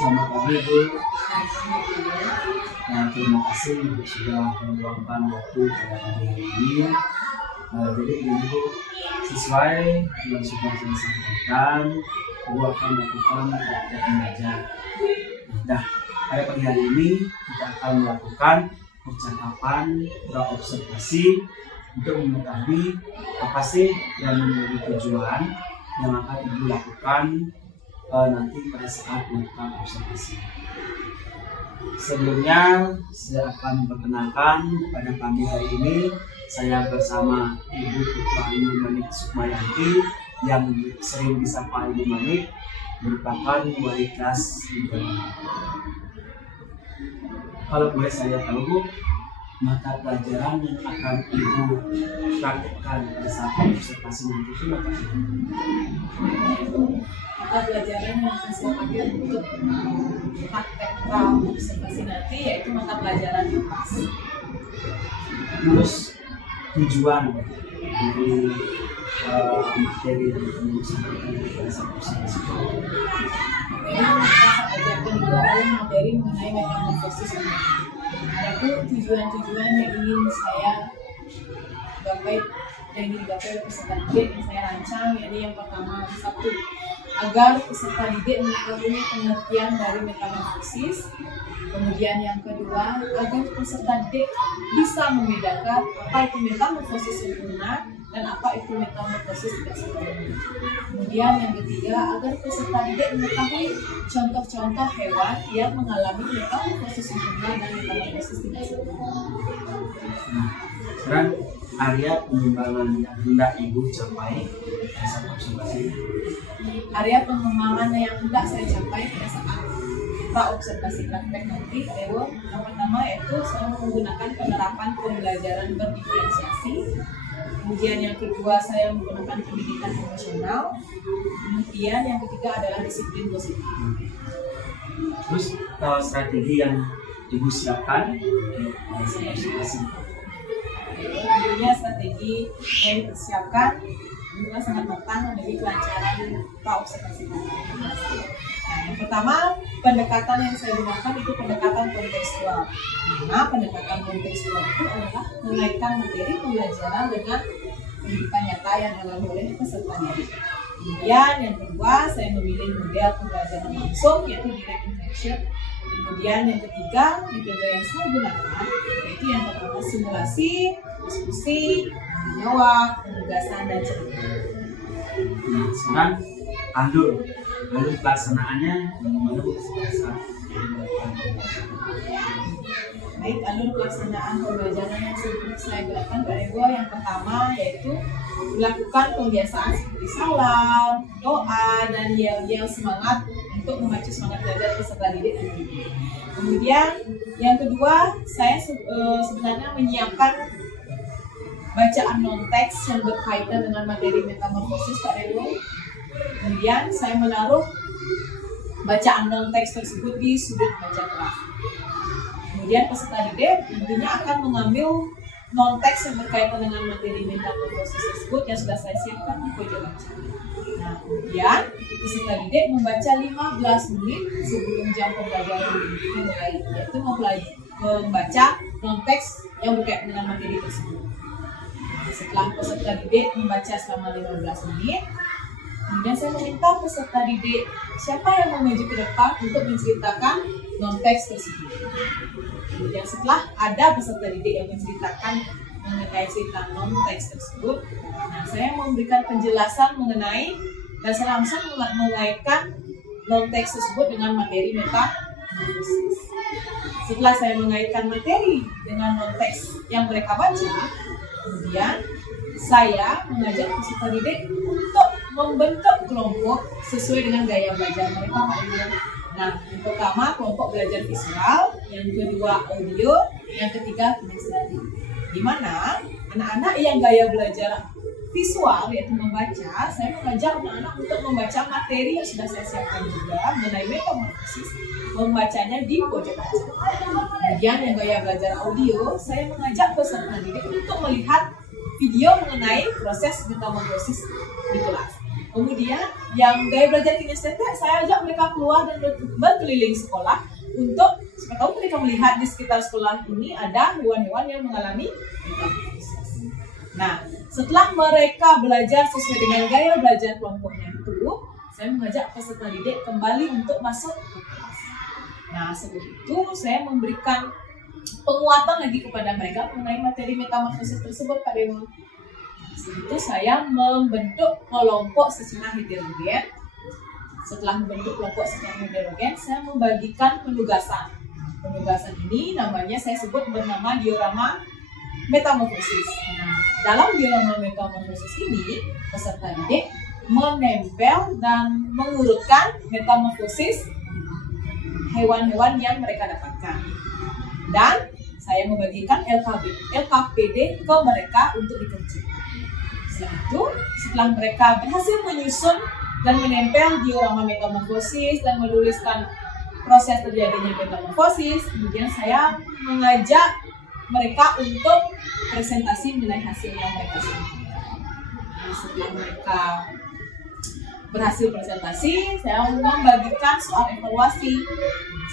Selamat pagi Bu. Terima kasih sudah meluangkan waktu pada pagi hari ini. Jadi ini Bu, sesuai yang sudah saya sampaikan, Bu akan melakukan praktek belajar. Nah, pada pagi hari ini kita akan melakukan percakapan observasi untuk mengetahui apa sih yang menjadi tujuan yang akan Ibu lakukan nanti pada saat melakukan observasi. Sebelumnya saya akan memperkenalkan pada pagi hari ini saya bersama Ibu Putra Manik Sukmayanti yang sering disapa Ibu Manik, merupakan wali kelas di Bandung. Kalau boleh saya tahu Bu, mata pelajaran yang akan Ibu praktekkan pada saat observasi nanti itu apa sih? Mata pelajaran yang akan saya pakai untuk praktek observasi nanti yaitu mata pelajaran IPAS. Terus tujuan dari materi yang akan disampaikan pada saat observasi. Materi mengenai metamorfosis. Ada tujuan-tujuan yang ingin saya gapai dan digapai oleh peserta didik yang saya rancang, yaitu yang pertama, satu, agar peserta didik mengetahui pengertian dari metamorfosis. Kemudian yang kedua, agar peserta didik bisa membedakan apa itu metamorfosis sempurna dan apa itu metamorfosis tidak sempurna. Kemudian yang ketiga, agar peserta didik mengetahui contoh-contoh hewan yang mengalami metamorfosis sempurna dan metamorfosis tidak sempurna. Sekarang area pengembangan yang hendak Ibu capai pada saat observasi. Area pengembangan yang hendak saya capai pada saat kita observasi praktek nanti, yang pertama yaitu saya menggunakan penerapan pembelajaran berdiferensiasi. Kemudian yang kedua saya menggunakan pendidikan emosional. Kemudian yang ketiga adalah disiplin positif. Terus strategi yang Ibu siapkan pada saat observasi. Tentunya strategi yang dipersiapkan adalah sangat matang demi kelancaran observasi. Nah, yang pertama, pendekatan yang saya gunakan itu pendekatan kontekstual. Nah, pendekatan kontekstual itu adalah mengaitkan materi pembelajaran dengan kehidupan nyata yang dialami oleh peserta didik. Kemudian yang kedua, saya memilih model pembelajaran langsung yaitu direct interaction. Kemudian yang ketiga, metode yang saya gunakan yaitu yang pertama simulasi, diskusi, menjawab, penugasan, dan cerita. Nah, sekarang alur pelaksanaannya bagaimana Bu? Baik, alur pelaksanaan pembelajaran yang saya gunakan pada yang pertama yaitu melakukan pembiasaan seperti salam, doa, dan yel-yel semangat untuk memacu semangat belajar peserta didik. Kemudian yang kedua, saya sebenarnya menyiapkan bacaan non-teks yang berkaitan dengan materi metamorfosis Pak Dewo. Kemudian saya menaruh bacaan non-teks tersebut di sudut baca kelas. Kemudian peserta didik nantinya akan mengambil non-teks yang berkaitan dengan materi metamorfosis tersebut yang sudah saya siapkan di pojok baca. Nah, kemudian peserta didik membaca 15 menit sebelum jam pembelajaran dimulai, yaitu membaca non-teks yang berkaitan dengan materi tersebut. Setelah peserta didik membaca selama 15 menit, kemudian saya meminta peserta didik siapa yang mau maju ke depan untuk menceritakan non-teks tersebut. Kemudian setelah ada peserta didik yang menceritakan mengenai cerita non-teks tersebut, nah saya memberikan penjelasan mengenai dan saya langsung mengaitkan non-teks tersebut dengan materi metamorfosis. Setelah saya mengaitkan materi dengan non-teks yang mereka baca, kemudian saya mengajak peserta didik untuk membentuk kelompok sesuai dengan gaya belajar mereka. Nah, yang pertama kelompok belajar visual, yang kedua audio, yang ketiga kinestetik. Di mana anak-anak yang gaya belajar visual yaitu membaca, saya mengajak anak-anak untuk membaca materi yang sudah saya siapkan juga mengenai metamorfosis, membacanya di pojok baca. Kemudian yang gaya belajar audio, saya mengajak peserta didik untuk melihat video mengenai proses metamorfosis di kelas. Kemudian yang gaya belajar kinestetik, saya ajak mereka keluar dan berkeliling sekolah untuk supaya tahu mereka melihat di sekitar sekolah ini ada hewan-hewan yang mengalami metamorfosis. Nah, setelah mereka belajar sesuai dengan gaya belajar kelompoknya itu, saya mengajak peserta didik kembali untuk masuk ke kelas. Nah, sebelum itu saya memberikan penguatan lagi kepada mereka mengenai materi metamorfosis tersebut, Pak Dewa. Setelah itu saya membentuk kelompok secara heterogen. Setelah membentuk kelompok secara heterogen, saya membagikan penugasan. Penugasan ini namanya saya sebut bernama diorama metamorfosis. Nah, dalam diorama metamorfosis ini, peserta didik menempel dan mengurutkan metamorfosis hewan-hewan yang mereka dapatkan. Dan saya membagikan LKPD ke mereka untuk dikerjakan. Setelah itu, setelah mereka berhasil menyusun dan menempel diorama metamorfosis dan menuliskan proses terjadinya metamorfosis, kemudian saya mengajak mereka untuk presentasi mengenai hasil yang mereka susun. Nah, setelah mereka berhasil presentasi, saya membagikan soal evaluasi.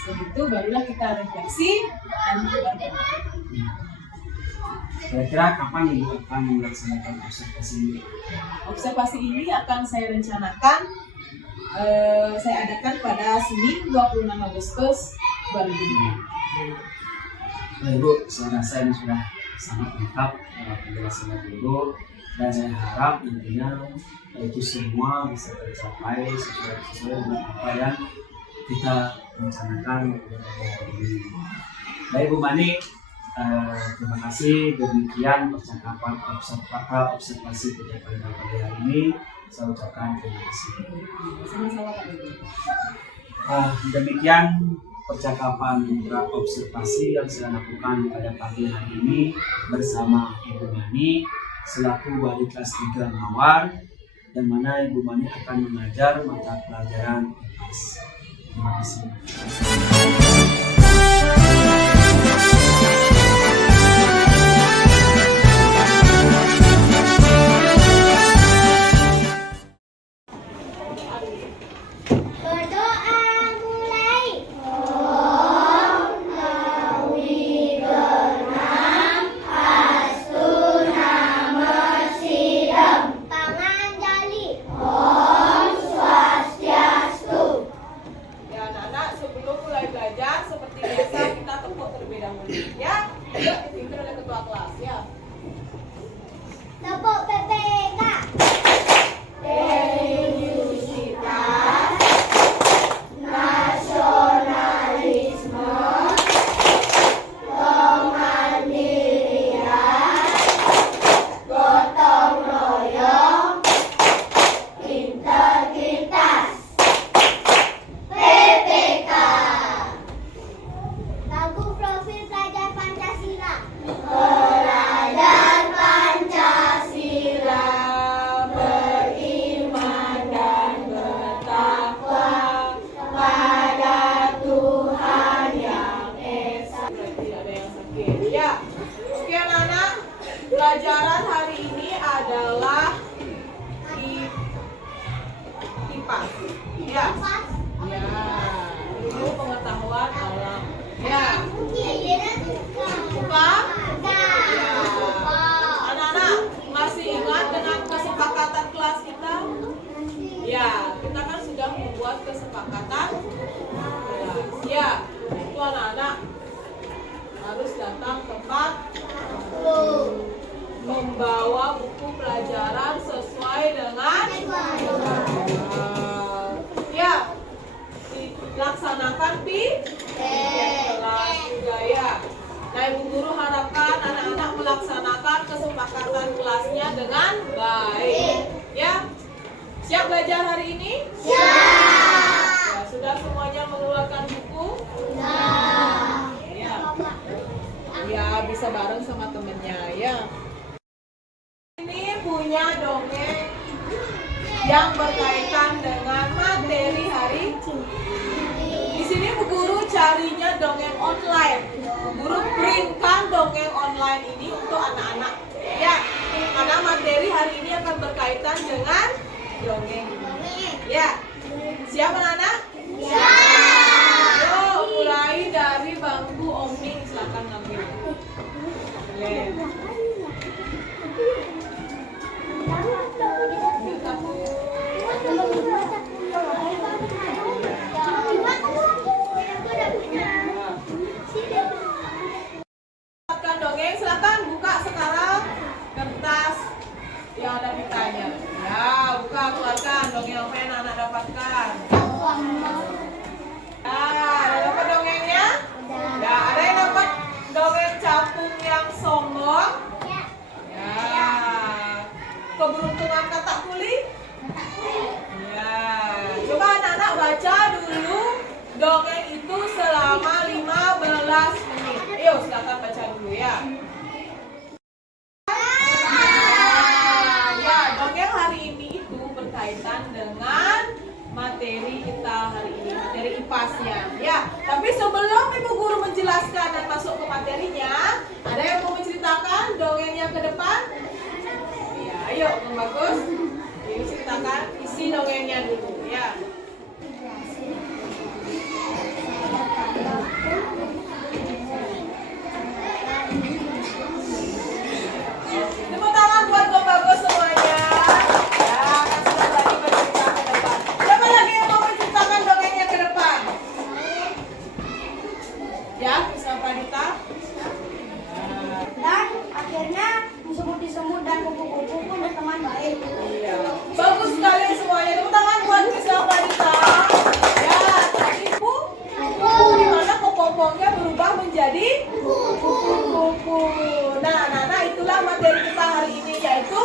Setelah itu barulah kita refleksi dan berkembang. Kira-kira kapan Ibu akan melaksanakan observasi ini? Observasi ini akan saya rencanakan, saya adakan pada Senin 26 Agustus 2020. Nah, Ibu, saya rasa ini sudah sangat lengkap penjelasan Ibu, dan saya harap nantinya itu semua bisa tercapai sesuai dengan apa yang kita rencanakan pada hari ini. Baik Bu Mani, terima kasih. Demikian percakapan observasi pada pagi hari ini. Saya ucapkan terima kasih. Sama-sama Pak Ibu. Demikian percakapan observasi yang saya lakukan pada pagi hari ini bersama Ibu Mani selaku wali kelas 3 Mawar, dan mana Ibu Mani akan mengajar mata pelajaran IPS. Terima kasih. Pelajaran hari ini adalah IPA. Ya. Ya. Ilmu pengetahuan alam. Ya. IPA. Ya. Anak-anak masih ingat dengan kesepakatan kelas kita? Ya, kita kan sudah membuat kesepakatan kelas. Ya, itu anak-anak harus datang tepat, membawa buku pelajaran sesuai dengan ya, dilaksanakan kelas juga ya. Nah, Ibu Guru harapkan anak-anak melaksanakan kesepakatan kelasnya dengan baik. Ya, siap belajar hari ini? Siap. Ya, sudah semuanya mengeluarkan buku? Sudah. Ya. Ya, bisa bareng sama temennya ya. Ini punya dongeng yang berkaitan dengan materi hari ini. Di sini Bu Guru carinya dongeng online. Bu Guru printkan dongeng online ini untuk anak-anak. Ya, karena materi hari ini akan berkaitan dengan dongeng. Ya, siap anak-anak? Ya. Yuk, mulai dari bangku Omning, silakan ngambil. Boleh. Dongeng, silakan buka sekarang kertas yang ada pitanya. Ya, buka, keluarkan dongeng apa yang anak dapatkan. Ada dapat dongengnya? Ya, ada yang dapat dongeng capung yang sombong? Ya. Keberuntungan katak kuli? Ya. Coba anak-anak baca dulu dongeng itu selama 15 menit. Ayo, silakan baca dulu ya. Ya, dongeng hari ini itu berkaitan dengan materi kita hari ini, materi IPAS-nya. Ya, tapi sebelum Ibu Guru menjelaskan dan masuk ke materinya, ada yang mau menceritakan dongengnya ke depan? Ya, ayo, Bang Bagus. Ini ceritakan isi dongengnya dulu, ya. Tepuk tangan buat Bang Bagus semuanya. Ya, kan sudah tadi bercerita ke depan. Siapa lagi yang mau menceritakan dongengnya ke depan? Ya, bisa Pradita. Dan akhirnya semut-semut dan kupu-kupu pun berteman baik. Iya. Bagus sekali semuanya. Tepuk tangan buat Bisa Pradita. Ya, tadi di mana kepompongnya berubah menjadi kupu-kupu. Nah, itulah materi kita hari ini, yaitu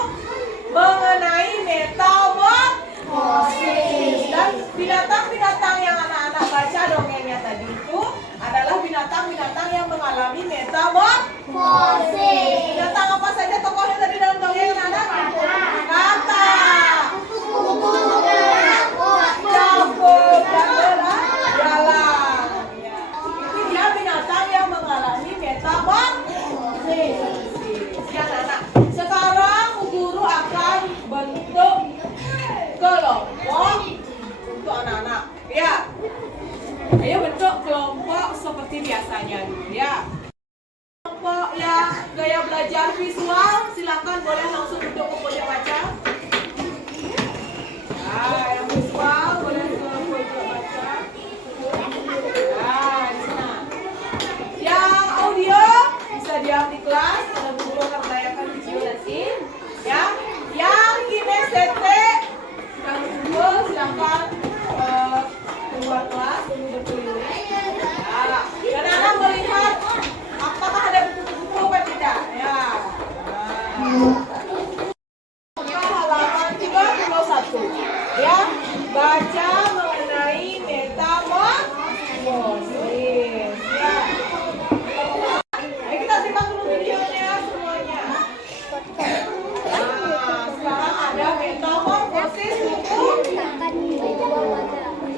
mengenai metamorfosis. Dan binatang-binatang yang anak-anak baca dongengnya tadi itu adalah binatang-binatang yang mengalami metamorfosis. Binatang apa saja tokohnya tadi dalam dongeng anak? Katak, capung, dan belalang. Ya. Itu dia binatang yang mengalami metamorfosis. Ya anak-anak, sekarang Bu Guru akan bentuk kelompok untuk anak-anak. Ya, ayo bentuk kelompok seperti biasanya dulu ya. Kelompok yang gaya belajar visual, silakan boleh langsung duduk ke pojok baca. Nah, yang visual boleh ke pojok baca. Nah, di sana. Yang audio bisa diam di kelas, ada Bu Guru akan menayangkan video nanti. Ya, yang kinestetik yang kumpul silakan keluar kelas dulu berkeliling. Ya, dan anak melihat apakah ada buku-buku apa tidak. Ya. Halaman 31. Ya, baca mengenai metamorfosis. Ya. Ayo kita simak dulu videonya semuanya. Nah, sekarang ada metamorfosis buku.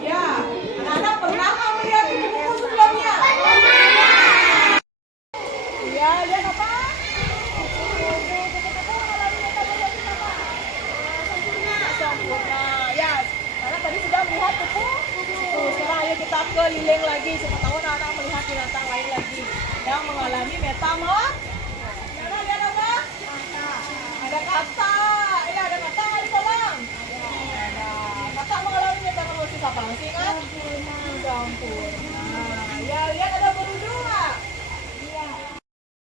Ya, anak-anak pernah nggak melihat buku sebelumnya? Ya, lihat apa? Sempurna. Ya, karena tadi sudah melihat buku. Sekarang ayo kita keliling lagi. Siapa tahu anak-anak melihat binatang lain lagi yang mengalami metamorfosis. Lihat apa? Ada kata. Ya, ada kata nggak di kolam? Ada. Kata mengalami metamorfosis apa? Masih ingat? Sempurna. Ya, lihat ada berudu nggak? Iya.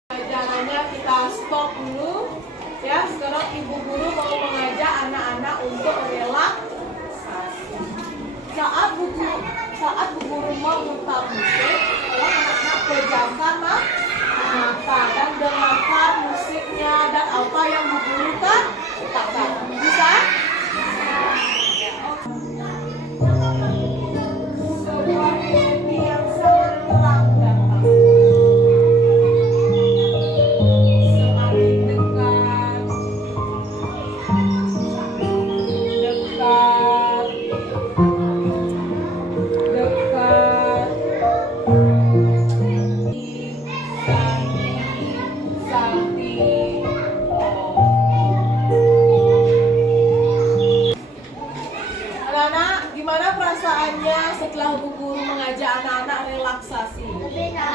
Pelajarannya kita stop dulu. Ya, sekarang Ibu Guru mau mengajak anak-anak untuk relaksasi. Saat Bu Guru memutar musik, anak-anak pejamkan mata dan dengarkan musiknya dan apa yang Bu Guru katakan. Bisa? Sebuah mimpi yang sangat terang datang. Semakin dekat, Sakti, perasaannya setelah Bu Guru mengajak anak-anak relaksasi? Lebih Ya,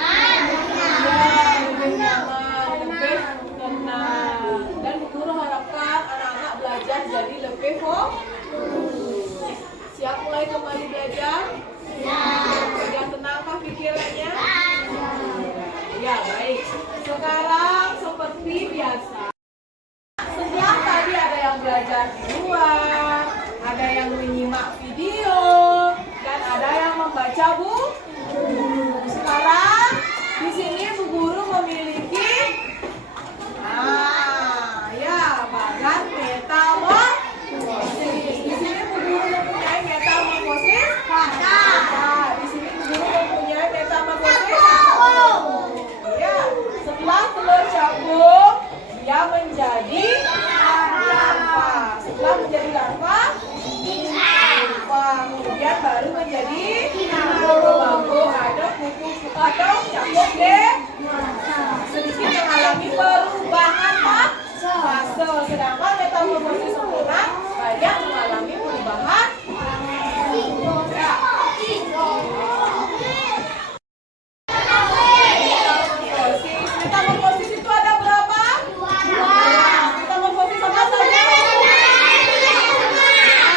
lebih nyaman, lebih tenang. Dan Bu Guru harapkan anak-anak belajar jadi lebih fokus. Siap mulai kembali belajar? Sudah tenangkah pikirannya? Ya, baik. Sekarang seperti biasa. Setelah tadi ada yang belajar di luar, ada yang menyimak video, dan ada yang membaca buku. Sekarang di sini Bu Guru memiliki bagan metamorfosis. Di sini Bu Guru mempunyai metamorfosis. Di sini Bu Guru mempunyai metamorfosis. Ya, setelah telur capung dia menjadi larva. Setelah menjadi larva, kemudian baru menjadi bambu ada kuku atau capung sedikit mengalami perubahan fase. Sedangkan metamorfosis sempurna banyak mengalami perubahan. Metamorfosis itu ada berapa? Metamorfosis apa saja?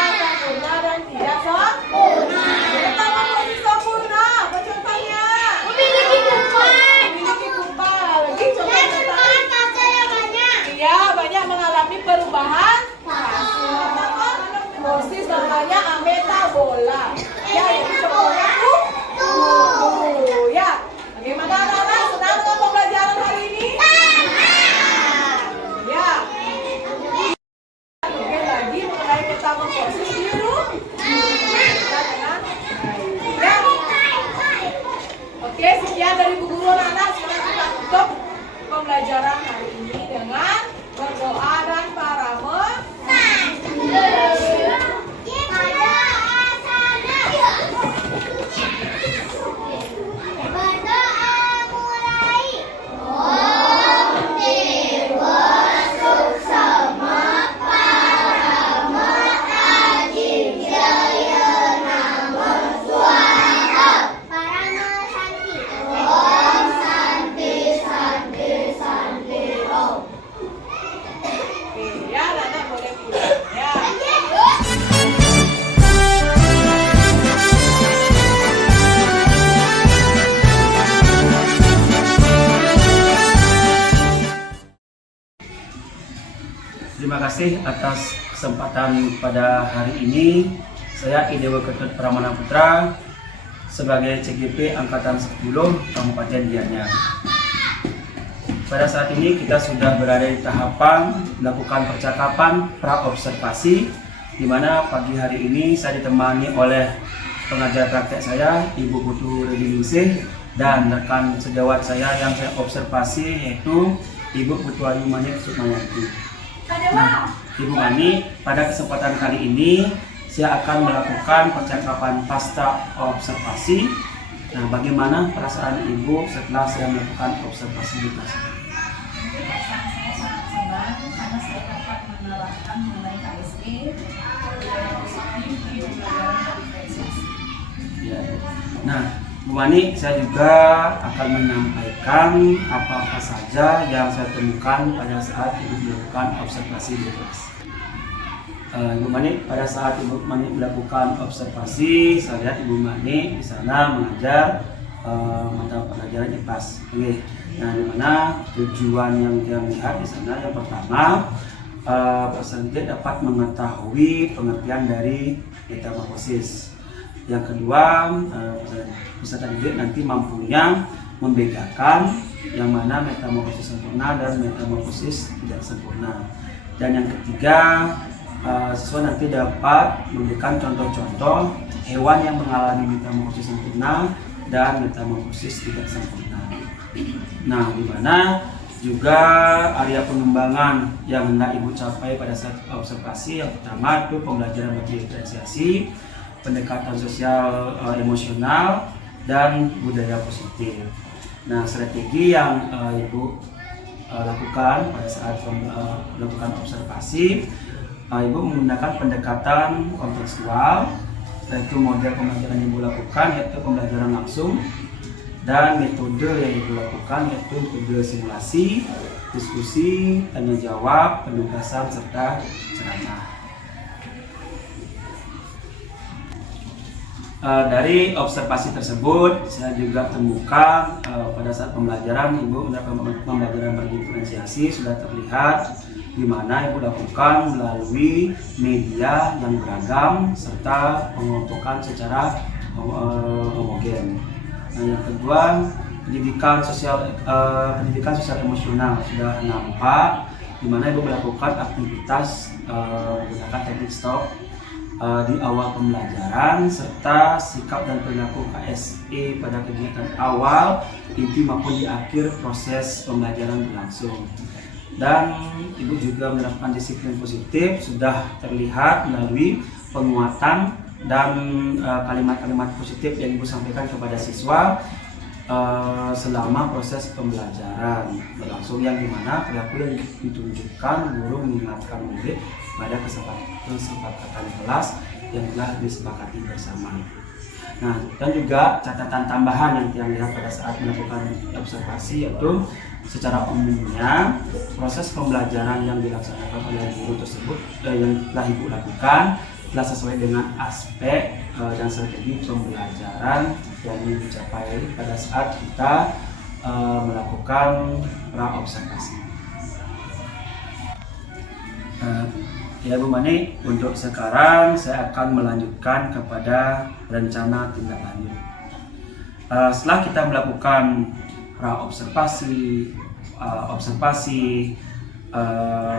Sempurna dan tidak sempurna. Metamorfosis sempurna, apa contohnya? Memiliki pupa. Lagi coba iya, banyak mengalami perubahan fase. Metamorfosis namanya ametabola. Ya, ini contohnya tuh. Ya, bagaimana anak-anak? Senang dengan pembelajaran hari ini? Ya. Oke, lagi mengenai metamorfosis biru. Ya. Oke, sekian dari Bu Guru anak-anak. Sekarang kita tutup pembelajaran hari ini dengan berdoa dan parame. Ya, anak boleh pilih. Ya. Terima kasih atas kesempatan pada hari ini. Saya Idewa Ketut Pramana Putra sebagai CGP Angkatan 10 Kabupaten Gianyar. Pada saat ini kita sudah berada di tahapan melakukan percakapan pra-observasi, di mana pagi hari ini saya ditemani oleh pengajar praktek saya, Ibu Putu Rediningsih, dan rekan sejawat saya yang saya observasi yaitu Ibu Putu Ayu Manik Sukmayanti. Nah, Ibu Mani, pada kesempatan kali ini saya akan melakukan percakapan pasca observasi. Nah, bagaimana perasaan Ibu setelah saya melakukan observasi di kelas? Perasaan saya sangat senang karena saya dapat menerapkan mengenai KSE yang positif di pembelajaran diferensiasi. Ya. Nah, Bu Mani, saya juga akan menyampaikan apa-apa saja yang saya temukan pada saat Ibu melakukan observasi di kelas. Ibu Mani, pada saat Ibu Mani melakukan observasi, saya lihat Ibu Mani di sana mengajar mata pelajaran IPAS. Oke. Nah, di mana tujuan yang dia lihat di sana yang pertama, peserta dapat mengetahui pengertian dari metamorfosis. Yang kedua, peserta didik nanti mampunya membedakan yang mana metamorfosis sempurna dan metamorfosis tidak sempurna. Dan yang ketiga, siswa nanti dapat memberikan contoh-contoh hewan yang mengalami metamorfosis sempurna dan metamorfosis tidak sempurna. Nah, di mana juga area pengembangan yang hendak Ibu capai pada saat observasi, yang pertama itu pembelajaran diferensiasi, pendekatan sosial emosional, dan budaya positif. Nah, strategi yang Ibu lakukan pada saat melakukan observasi, Ibu menggunakan pendekatan kontekstual, yaitu model pembelajaran yang Ibu lakukan yaitu pembelajaran langsung, dan metode yang Ibu lakukan yaitu metode simulasi, diskusi, tanya jawab, penugasan, serta ceramah. Dari observasi tersebut, saya juga temukan pada saat pembelajaran Ibu melakukan pembelajaran berdiferensiasi sudah terlihat di mana Ibu lakukan melalui media yang beragam serta pengelompokan secara homogen. Nah, yang kedua, pendidikan sosial emosional sudah nampak di mana Ibu melakukan aktivitas menggunakan teknik stop di awal pembelajaran serta sikap dan perilaku KSE pada kegiatan awal, inti maupun di akhir proses pembelajaran berlangsung. Dan Ibu juga menerapkan disiplin positif sudah terlihat melalui penguatan dan kalimat-kalimat positif yang Ibu sampaikan kepada siswa selama proses pembelajaran berlangsung, yang dimana perilaku yang ditunjukkan guru mengingatkan murid pada kesepakatan kelas yang telah disepakati bersama. Nah, dan juga catatan tambahan yang terlihat pada saat melakukan observasi yaitu secara umumnya proses pembelajaran yang dilaksanakan oleh guru tersebut yang telah Ibu lakukan telah sesuai dengan aspek dan strategi pembelajaran yang dicapai pada saat kita melakukan pra-observasi. Ya Bu Mani, untuk sekarang saya akan melanjutkan kepada rencana tindak lanjut. Setelah kita melakukan pra-observasi,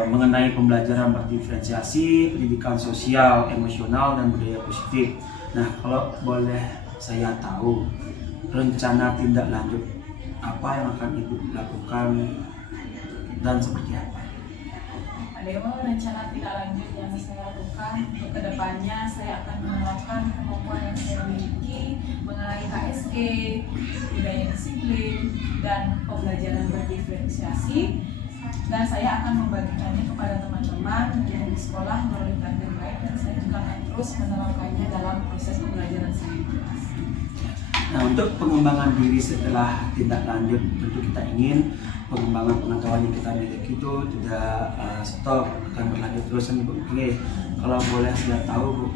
mengenai pembelajaran berdiferensiasi, pendidikan sosial, emosional, dan budaya positif. Nah, kalau boleh saya tahu rencana tindak lanjut apa yang akan Ibu lakukan dan seperti apa? Ada rencana tindak lanjut yang saya lakukan untuk kedepannya. Saya akan menerapkan kemampuan yang saya miliki mengenai KSG, budaya disiplin, dan pembelajaran berdiferensiasi, dan saya akan membagikannya kepada teman-teman di sekolah melalui pelatihan baik, dan saya juga akan terus menerapkannya dalam proses pembelajaran saya di kelas. Nah, untuk pengembangan diri setelah tindak lanjut, tentu kita ingin pengembangan pengetahuan yang kita miliki itu tidak stop, akan berlanjut terus. Oke, kalau boleh saya tahu Bu,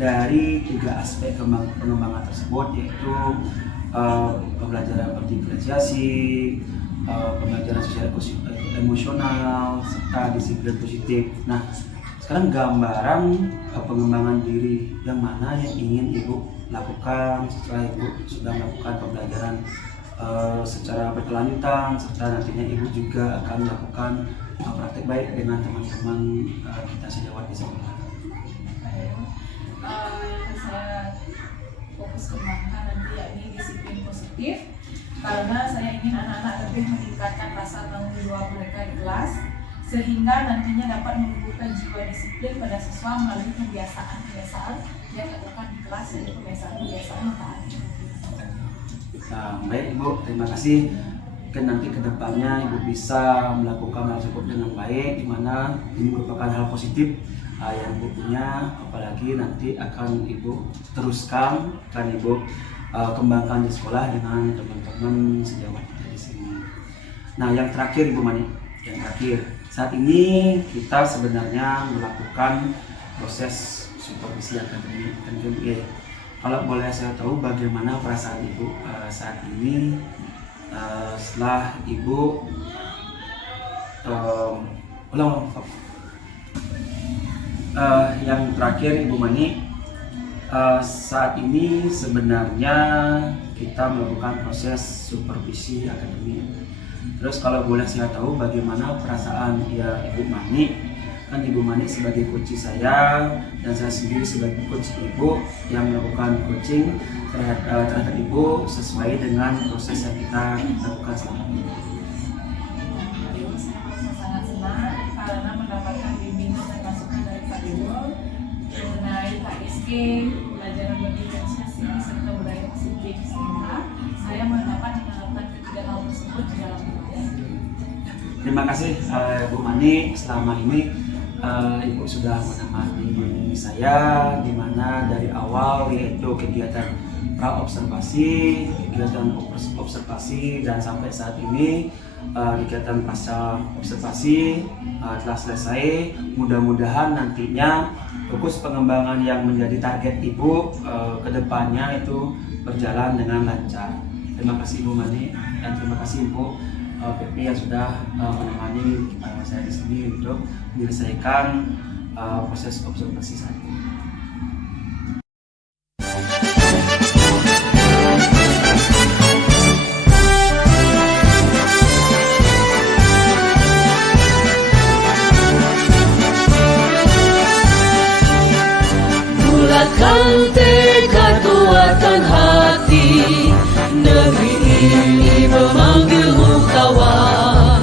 dari 3 aspek pengembangan tersebut yaitu pembelajaran berdiferensiasi, pembelajaran sosial emosional, serta disiplin positif. Nah, sekarang gambaran pengembangan diri yang mana yang ingin Ibu lakukan setelah Ibu sudah melakukan pembelajaran secara berkelanjutan, serta nantinya Ibu juga akan melakukan praktek baik dengan teman-teman kita sejawat di sekolah. Saya fokus kembangkan nanti yakni disiplin positif, karena saya ingin anak-anak lebih meningkatkan rasa tanggung jawab mereka di kelas, sehingga nantinya dapat menumbuhkan jiwa disiplin pada siswa melalui kebiasaan-kebiasaan yang dilakukan di kelas, yaitu kebiasaan-kebiasaan yang taat. Baik Ibu, terima kasih. Mungkin nanti kedepannya Ibu bisa melakukan hal tersebut dengan baik, di mana ini merupakan hal positif yang Ibu punya, apalagi nanti akan Ibu teruskan, akan Ibu kembangkan di sekolah dengan teman-teman sejawat kita di sini. Nah, yang terakhir Ibu Mani, yang terakhir, saat ini kita sebenarnya melakukan proses supervisi akademik. Kalau boleh saya tahu bagaimana perasaan Ibu saat ini setelah Ibu yang terakhir Ibu Mani, saat ini sebenarnya kita melakukan proses supervisi akademik. Terus kalau boleh saya tahu bagaimana perasaan Ibu Mani, kan Ibu Mani sebagai coach saya dan saya sendiri sebagai coach Ibu yang melakukan coaching terhadap Ibu sesuai dengan proses yang kita lakukan selama ini. Saya sangat senang karena mendapatkan bimbingan dan masukan dari Pak Ibu mengenai KSG, pembelajaran berdiferensiasi, serta budaya positif, sehingga saya mendapat menerapkan ketiga hal tersebut di dalam kelas. Terima kasih Bu Mani selama ini Ibu sudah menemani saya di mana dari awal yaitu kegiatan pra-observasi, kegiatan observasi dan sampai saat ini kegiatan pasca observasi telah selesai. Mudah-mudahan nantinya fokus pengembangan yang menjadi target Ibu ke depannya itu berjalan dengan lancar. Terima kasih Bu Mani dan terima kasih Bu Pepi yang sudah menemani saya di sini untuk menyelesaikan proses observasi saat ini. Bulatkan tekad, kuatkan hati, negeri ini memanggilmu kawan.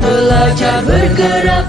Belajar bergerak